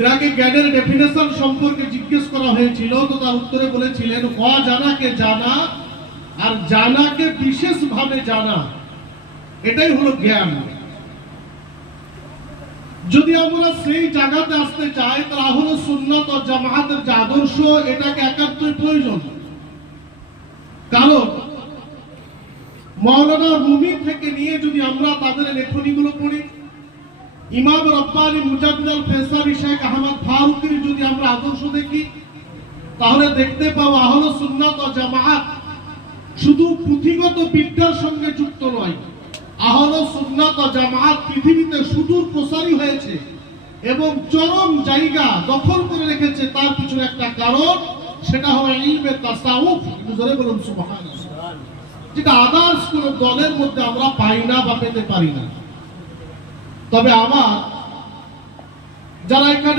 তাকে জ্ঞানের ডেফিনেশন সম্পর্কে জিজ্ঞেস করা হয়েছিল, তো তার উত্তরে বলেছিলেন অজানাকে জানা আর জানাকে বিশেষভাবে জানা, এটাই হলো জ্ঞান। যদি আমরা সেই জায়গাতে আসতে চাই, তাহলে সুন্নাত ও জামাতের যে আদর্শ, এটাকে একাত্তই প্রয়োজন। কারণ মাওলানা রুমি থেকে নিয়ে যদি আমরা তাদের লেখনীগুলো পড়ি, ইমাম রব্বানী মুজাদ্দিদ আল ফেসাবি শেখ আহমদ ফারুকির যদি আমরা আদর্শ দেখি, তাহলে দেখতে পাবো আহলে সুন্নাত ও জামাত শুধু পুঁথিগত বিদ্যার সঙ্গে যুক্ত নয়। আহলে সুন্নাত ও জামাত পৃথিবীতে সুদূর প্রসারী হয়েছে এবং চরম জায়গা দখল করে রেখেছে। তার পিছনে একটা কারণ, সেটা হলো ইলমে তাসাউফ। জোরে বলুন সুবহানাল্লাহ। যেটা আদার্স কোন দলের মধ্যে আমরা পাই না বা পেতে পারি না। তবে আমার যারা এখানে